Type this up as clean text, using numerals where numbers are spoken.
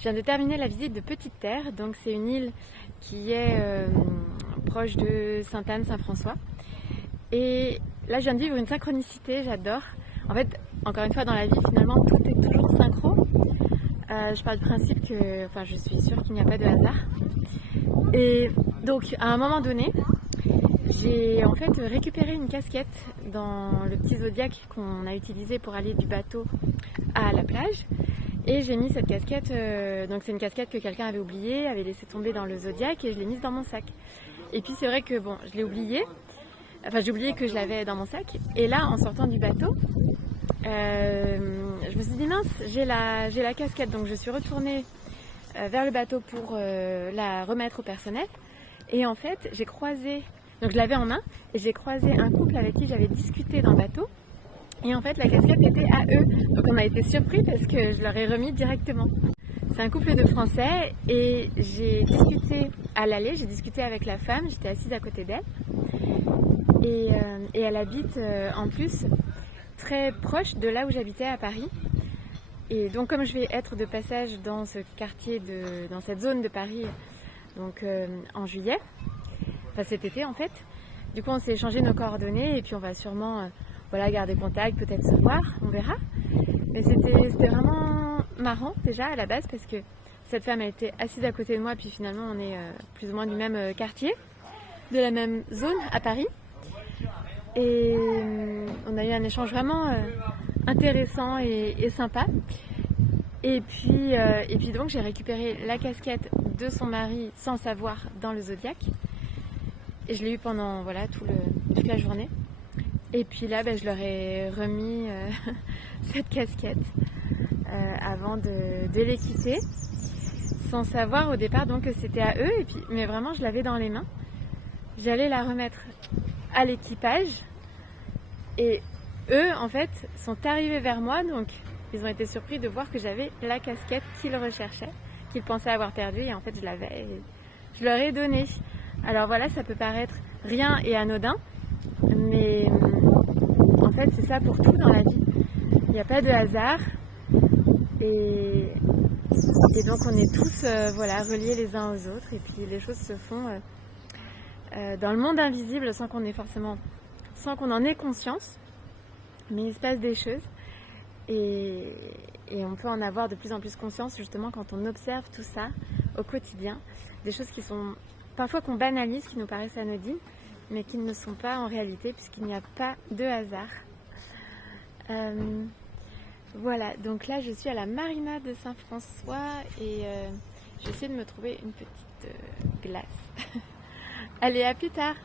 Je viens de terminer la visite de Petite Terre, donc c'est une île qui est proche de Sainte-Anne, Saint-François. Et là je viens de vivre une synchronicité, j'adore. En fait, encore une fois dans la vie finalement tout est toujours synchro. Je pars du principe que, enfin je suis sûre qu'il n'y a pas de hasard. Et donc à un moment donné, j'ai en fait récupéré une casquette dans le petit zodiaque qu'on a utilisé pour aller du bateau à la plage. Et j'ai mis cette casquette, donc c'est une casquette que quelqu'un avait oubliée, avait laissé tomber dans le zodiaque et je l'ai mise dans mon sac. Et puis c'est vrai que bon, je l'ai oubliée, enfin j'ai oublié que je l'avais dans mon sac. Et là, en sortant du bateau, je me suis dit mince, j'ai la casquette. Donc je suis retournée vers le bateau pour la remettre au personnel. Et en fait, j'ai croisé, donc je l'avais en main, et j'ai croisé un couple avec qui j'avais discuté dans le bateau. Et en fait, la casquette était à eux. Donc on a été surpris parce que je leur ai remis directement. C'est un couple de Français et j'ai discuté à l'aller, j'ai discuté avec la femme, j'étais assise à côté d'elle. Et elle habite en plus très proche de là où j'habitais à Paris. Et donc comme je vais être de passage dans ce quartier, dans cette zone de Paris, donc en juillet, enfin cet été en fait, du coup on s'est échangé nos coordonnées et puis on va sûrement garder contact, peut-être se voir, on verra. Mais c'était vraiment marrant déjà à la base parce que cette femme a été assise à côté de moi, puis finalement on est plus ou moins du même quartier, de la même zone à Paris. Et on a eu un échange vraiment intéressant et sympa. Et puis donc j'ai récupéré la casquette de son mari sans savoir dans le zodiaque. Et je l'ai eu pendant toute la journée. Et puis là, je leur ai remis cette casquette avant de les quitter, sans savoir au départ donc que c'était à eux. Mais vraiment, je l'avais dans les mains. J'allais la remettre à l'équipage. Et eux, en fait, sont arrivés vers moi. Donc, ils ont été surpris de voir que j'avais la casquette qu'ils recherchaient, qu'ils pensaient avoir perdue. Et en fait, je l'avais. Et je leur ai donné. Alors voilà, ça peut paraître rien et anodin. Mais en fait, c'est ça pour tout dans la vie. Il n'y a pas de hasard. Et donc, on est tous reliés les uns aux autres. Et puis, les choses se font dans le monde invisible sans qu'on en ait conscience. Mais il se passe des choses. Et on peut en avoir de plus en plus conscience justement quand on observe tout ça au quotidien. Des choses qui sont parfois qu'on banalise, qui nous paraissent anodines, mais qui ne sont pas en réalité puisqu'il n'y a pas de hasard. Voilà, donc là je suis à la marina de Saint-François et j'essaie de me trouver une petite glace. Allez, à plus tard!